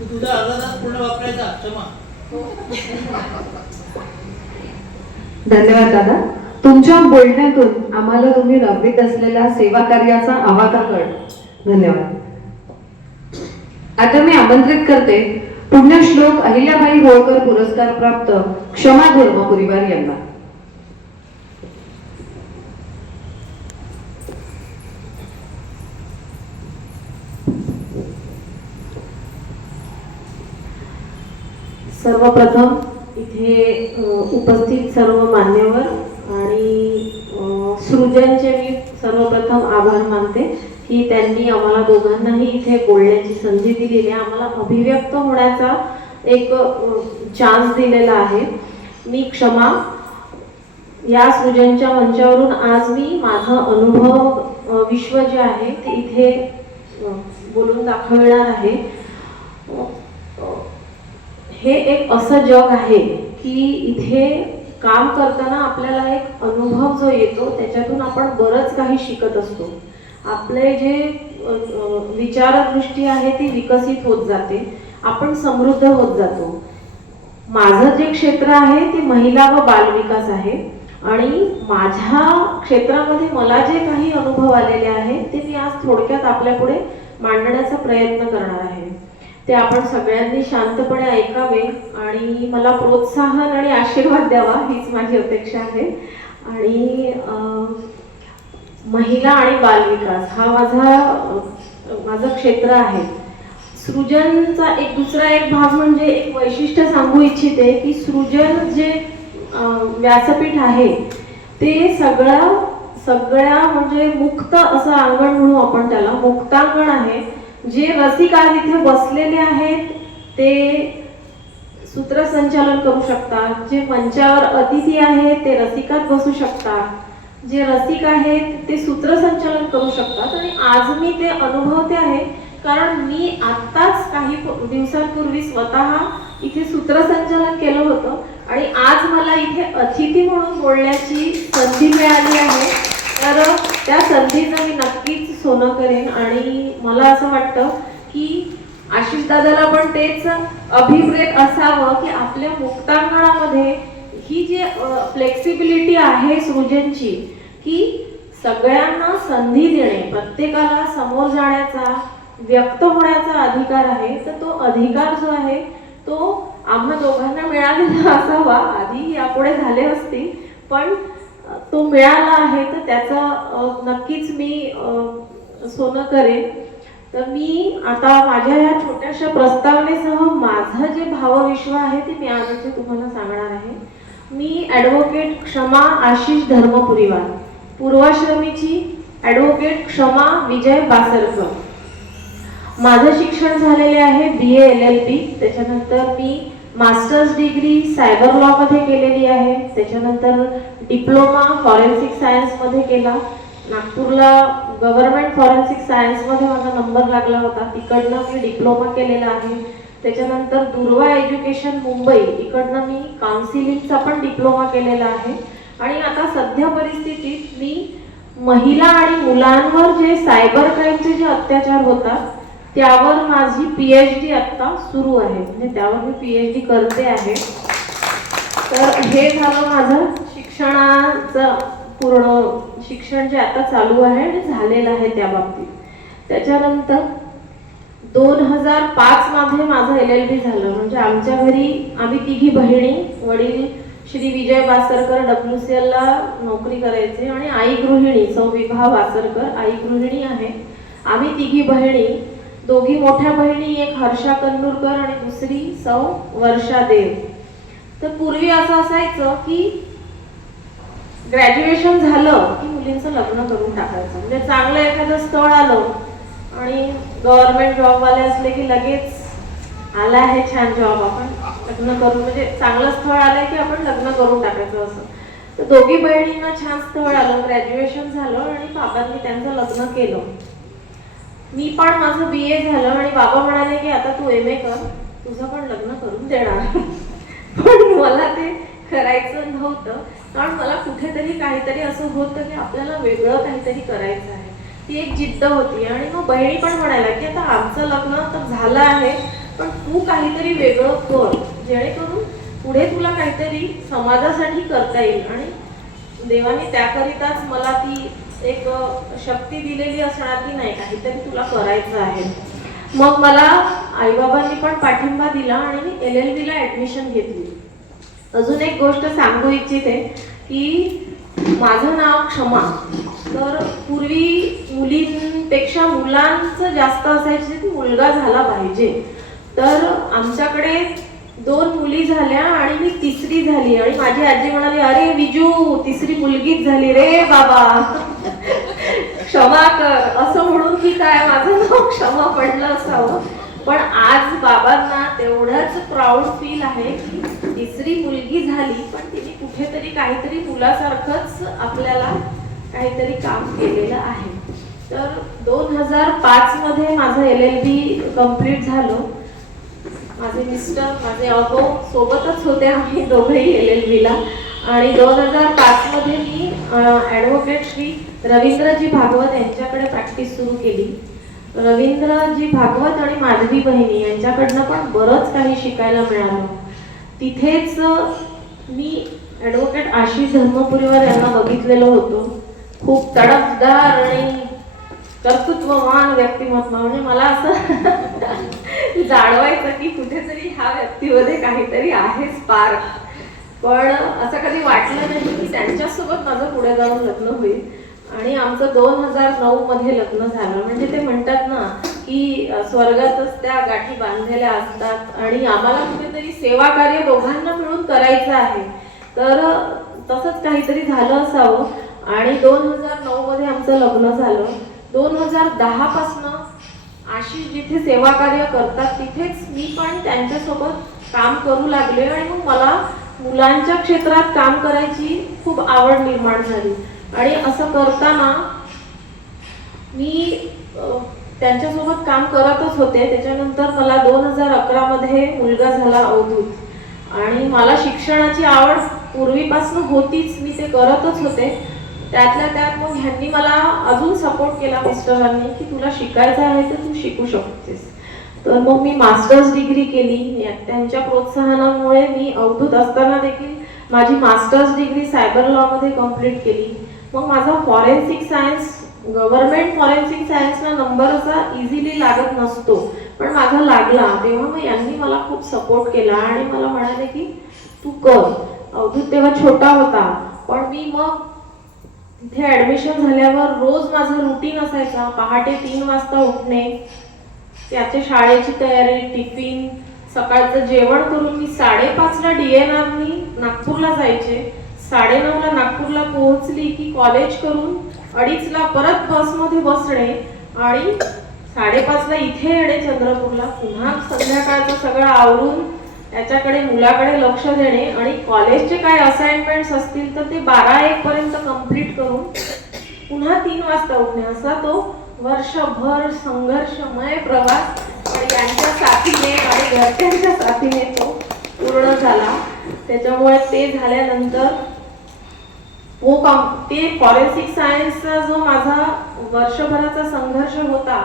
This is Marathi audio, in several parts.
तू तुझा अर्धा तास पूर्ण वापरायचा. क्षमा. धन्यवाद दादा. तुमच्या बोलण्यातून आम्हाला तुम्ही राबवीत असलेल्या सेवा कार्याचा आवाका कळतो. धन्यवाद. आता मी आमंत्रित करते पुण्यश्लोक अहिल्याबाई होळकर पुरस्कार प्राप्त क्षमा धर्मपुरीवार यांना. सर्वप्रथम इथे उपस्थित सर्व मान्यवर आणि सृजनचे मी सर्वप्रथम आभार मानते की त्यांनी आम्हाला दोघांनाही इथे बोलण्याची संधी दिलेली आहे, आम्हाला अभिव्यक्त होण्याचा एक चान्स दिलेला आहे. मी क्षमा या सृजनच्या मंचावरून आज मी माझा अनुभव विश्व जे आहे ते इथे बोलून दाखवणार आहे. हे एक असं जग आहे की इथे काम करताना आपल्याला एक अनुभव जो येतो त्याच्यातून आपण बरंच काही शिकत असतो. आपले जे विचारदृष्टी आहे ती विकसित होत जाते, आपण समृद्ध होत जातो. माझं जे क्षेत्र आहे ते महिला व बालविकास आहे आणि माझ्या क्षेत्रामध्ये मला जे काही अनुभव आलेले आहेत ते मी आज थोडक्यात आपल्यापुढे मांडण्याचा प्रयत्न करणार आहे. ते आपण सगळ्यांनी शांतपणे ऐकावे आणि मला प्रोत्साहन आणि आशीर्वाद द्यावा हीच माझी अपेक्षा आहे. आणि महिला आणि बालविकास हा माझं क्षेत्र आहे. सृजनचा एक दुसरा एक भाग म्हणजे एक वैशिष्ट्य सांगू इच्छिते की सृजन जे व्यासपीठ आहे ते सगळ्या म्हणजे मुक्त असं अंगण म्हणू आपण त्याला, मुक्तांगण आहे. जे रसिक आज इथे बसलेले आहेत ते सूत्रसंचालन करू शकतात, जे मंचावर अतिथी आहेत ते रसिकात बसू शकतात, जे रसिक आहेत ते सूत्रसंचालन करू शकतात. आणि आज मी ते अनुभवते आहे कारण मी आत्ताच काही दिवसांपूर्वी स्वतः इथे सूत्रसंचालन केलं होतं आणि आज मला इथे अतिथी म्हणून बोलण्याची संधी मिळाली आहे. तर त्या संधीचं मी नक्कीच सोनं करेन आणि मला असं वाटतं की आशिष दादाला पण तेच अभिप्रेत असावं की आपल्या मुक्तांगणामध्ये ही जी फ्लेक्सिबिलिटी आहे सृजनची की सगळ्यांना संधी देणे, प्रत्येकाला समोर जाण्याचा, व्यक्त होण्याचा अधिकार आहे. तर तो अधिकार जो आहे तो आम्हा दोघांना मिळालेला असावा. आधी यापुढे झाले असतील पण तो मिळाला आहे तर त्याचा नक्कीच मी सोनं करेन. तर मी आता माझ्या या छोट्याशा प्रस्तावनेसह माझं जे भावविश्व आहे ते मी आज इथे तुम्हाला सांगणार आहे. मी ॲडव्होकेट क्षमा आशिष धर्मपुरीवार, पूर्वाश्रमीची ॲडव्होकेट क्षमा विजय बासरकर. माझं शिक्षण झालेले आहे BA LLB. त्याच्यानंतर मी मास्टर्स डिग्री सायबर लॉ मध्ये केलेली आहे. त्याच्यानंतर डिप्लोमा फॉरेन्सिक सायन्स मध्ये केला. नागपूरला गव्हर्नमेंट फॉरेन्सिक सायन्स मध्ये माझा नंबर लागला होता, तिकडनं मी डिप्लोमा केलेला आहे. त्याच्यानंतर दुर्वा एज्युकेशन मुंबई, इकडनं मी काउन्सिलिंगचा पण डिप्लोमा केलेला आहे. आणि आता सध्या परिस्थितीत मी महिला आणि मुलांवर जे सायबर क्राईमचे जे अत्याचार होतात त्यावर माझी PhD आता सुरू आहे, म्हणजे त्यावर मी PhD करते आहे. तर हे झालं माझं शिक्षणाचं पूर्ण शिक्षण जे आता चालू आहे आणि झालेलं आहे त्या बाबतीत. त्याच्यानंतर 2005 मध्ये माझं LLB झालं. म्हणजे आमच्या घरी आम्ही तिघी बहिणी, वडील श्री विजय बासरकर WCL ला नोकरी करायचे आणि आई गृहिणी सौ विभा बासरकर आई गृहिणी आहे. आम्ही तिघी बहिणी, दोघी मोठ्या बहिणी, एक हर्षा कन्नूरकर आणि दुसरी सौ वर्षा देव. तर पूर्वी असं असायचं की ग्रॅज्युएशन झालं की मुलींचं लग्न करून टाकायचं. म्हणजे चांगलं एखादं स्थळ आलं आणि गव्हर्नमेंट जॉबवाले असले की लगेच आला आहे छान जॉब, आपण लग्न करू, म्हणजे चांगलं स्थळ आलंय की आपण लग्न करून टाकायचं असं. तर दोघी बहिणींना छान स्थळ आलं, ग्रॅज्युएशन झालं आणि बाबांनी त्यांचं लग्न केलं. मी पण माझं BA झालं आणि बाबा म्हणाले की आता तू MA कर, तुझं पण लग्न करून देणार. पण मला ते करायचं नव्हतं कारण मला कुठेतरी काहीतरी असं होतं की आपल्याला वेगळं काहीतरी करायचं आहे, ती एक जिद्द होती. आणि मग बहिणी पण म्हणाल्या की आता आमचं लग्न तर झालं आहे पण तू काहीतरी वेगळं कर, जेणेकरून पुढे तुला काहीतरी समाजासाठी करता येईल. आणि देवाने त्याकरिताच मला ती एक शक्ती दिलेली असणार की नाही, काहीतरी तुला करायचं आहे. मग मला आईबाबांनी पण पाठिंबा दिला आणि मी LLB ला ऍडमिशन घेतली. अजून एक गोष्ट सांगू इच्छिते की माझं नाव क्षमा. तर पूर्वी मुलींपेक्षा मुलांचं जास्त असायचं की मुलगा झाला पाहिजे. तर आमच्याकडे 2 मुली झाल्या आणि मी तिसरी झाली. आणि माझी आजी म्हणाली, अरे विजू, तिसरी मुलगीच झाली रे बाबा, क्षमा कर. असं म्हणून की काय माझं नाव क्षमा पडलं असावं. पण आज बाबांना तेवढंच प्राऊड फील आहे की तिसरी मुलगी झाली, पण तिने कुठेतरी काहीतरी मुलासारखंच आपल्याला काहीतरी काम केलेलं आहे. तर 2005 मध्ये माझं LLB कम्प्लीट झालं. माझे मिस्टर, माझे अगो सोबतच होते, आम्ही दोघेही LLB ला. आणि 2005 मध्ये मी ॲडव्होकेट श्री रवींद्रजी भागवत यांच्याकडे प्रॅक्टिस सुरू केली. रवींद्रजी भागवत आणि माधवी बहिणी यांच्याकडनं पण बरंच काही शिकायला मिळालं. तिथेच मी ॲडव्होकेट आशिष धर्मपुरीवर यांना बघितलेलं होतं. खूप तडफदार आणि कर्तृत्ववान व्यक्तिमत्व. म्हणजे मला असं जाणवायचं की कुठेतरी ह्या व्यक्तीमध्ये काहीतरी आहे स्पार्क. पण असं कधी वाटलं नाही की त्यांच्यासोबत माझं पुढे जाऊन लग्न होईल. आणि आमचं 2009 मध्ये लग्न झालं. म्हणजे ते म्हणतात ना की स्वर्गातच त्या गाठी बांधलेल्या असतात. आणि आम्हाला कुठेतरी सेवा कार्य दोघांना मिळून करायचं आहे. तर तसंच काहीतरी झालं असावं. आणि 2009 मध्ये आमचं लग्न झालं. 2010 पासनं आशिष जिथे सेवा कार्य करतात तिथेच मी पण त्यांच्यासोबत काम करू लागले. आणि मग मला मुलांच्या क्षेत्रात काम करायची खूप आवड निर्माण झाली. आणि असं करताना मी त्यांच्यासोबत काम करतच होते. त्याच्यानंतर मला 2011 मध्ये मुलगा झाला अवधूत. आणि मला शिक्षणाची आवड पूर्वीपासून होतीच, मी ते करतच होते. त्यातल्या त्यात मग ह्यांनी मला अजून सपोर्ट केला मिस्टरांनी की तुला शिकायचं आहे तर तू शिकू शकतेस. तर मग मी मास्टर्स डिग्री केली. त्यांच्या प्रोत्साहनामुळे मी अवधूत असताना देखील माझी मास्टर्स डिग्री सायबर लॉ मध्ये कंप्लीट केली. मग माझा फॉरेन्सिक सायन्स, गव्हर्नमेंट फॉरेन्सिक सायन्सला नंबर असा इझिली लागत नसतो, पण माझा लागला. तेव्हा मग यांनी मला खूप सपोर्ट केला आणि मला म्हणाले की तू कर. अवधूत तेव्हा छोटा होता, पण मी मग तिथे ऍडमिशन झाल्यावर रोज माझं रुटीन असायचा. पहाटे 3 वाजता उठणे, त्याच्या शाळेची तयारी, टिफिन, सकाळचं जेवण करून मी 5:30 ला DNR नागपूरला जायचे. 9:30 ला नागपूरला पोहोचली की कॉलेज करून 2:30 ला परत बसमध्ये बसणे आणि 5:30 ला इथे येणे चंद्रपूरला. पुन्हा संध्याकाळचं सगळं आवरून त्याच्याकडे मुलाकडे लक्ष देणे आणि कॉलेजचे काय असाइनमेंट्स असतील तर ते 12-1 पर्यंत कंप्लीट करून पुन्हा 3 वाजता उठणे. असा तो वर्षभर संघर्षमय प्रवास यांच्या साथीने आणि घरच्यांच्या साथीने तो पूर्ण झाला. त्याच्यामुळे ते झाल्यानंतर ते फॉरेन्सिक सायन्सचा जो माझा वर्षभराचा संघर्ष होता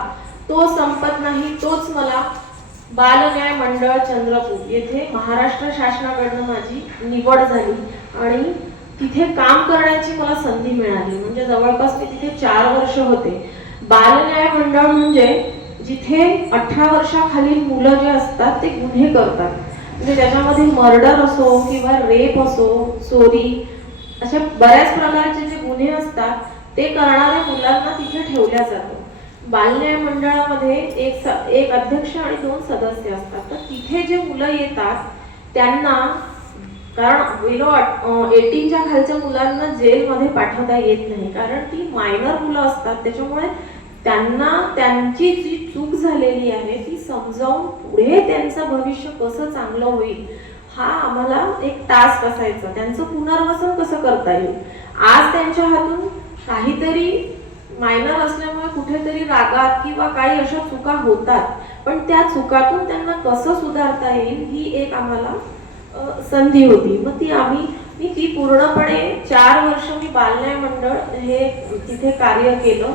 तो संपत नाही. तोच मला बाल न्याय मंडळ चंद्रपूर येथे महाराष्ट्र शासनाकडनं माझी निवड झाली आणि तिथे काम करण्याची मला संधी मिळाली. म्हणजे जवळपास मी तिथे 4 वर्ष होते. बाल न्याय मंडळ म्हणजे जिथे 18 वर्षाखालील मुलं जे असतात ते गुन्हे करतात. म्हणजे त्याच्यामध्ये मर्डर असो किंवा रेप असो, चोरी, अशा बऱ्याच प्रकारचे जे गुन्हे असतात ते करणाऱ्या मुलांना तिथे ठेवल्या जातं. बाल न्याय मंडळामध्ये एक अध्यक्ष आणि 2 सदस्य असतात. तर तिथे जे मुलं येतात त्यांना, कारण बिलो 18च्या खालच्या मुलांना जेलमध्ये पाठवता येत नाही, कारण ती मायनर मुलं असतात. त्याच्यामुळे त्यांना त्यांची जी चूक झालेली आहे ती समजावून पुढे त्यांचं भविष्य कसं चांगलं होईल हा आम्हाला एक टास्क असायचा. त्यांचं पुनर्वसन कसं करता येईल. आज त्यांच्या हातून काहीतरी मायनर असल्यामुळे कुठेतरी रागात किंवा काही अशा चुका होतात, पण त्या चुकातून त्यांना कसं सुधारता येईल ही एक आम्हाला संधी होती. मग मी ती पूर्णपणे 4 वर्ष मी बाल न्याय मंडळ हे तिथे कार्य केलं.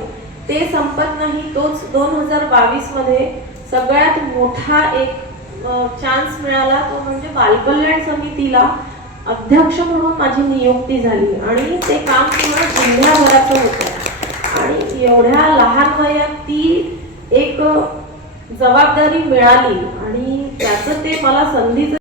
ते संपत नाही. तोच 2022 मध्ये सगळ्यात मोठा एक चान्स मिळाला तो म्हणजे बालकल्याण समितीला अध्यक्ष म्हणून माझी नियुक्ती झाली आणि ते काम पूर्ण जिल्ह्याभराचं होतं आणि एवढ्या लहान वयात ती एक जबाबदारी मिळाली आणि त्याचं ते मला संधीचं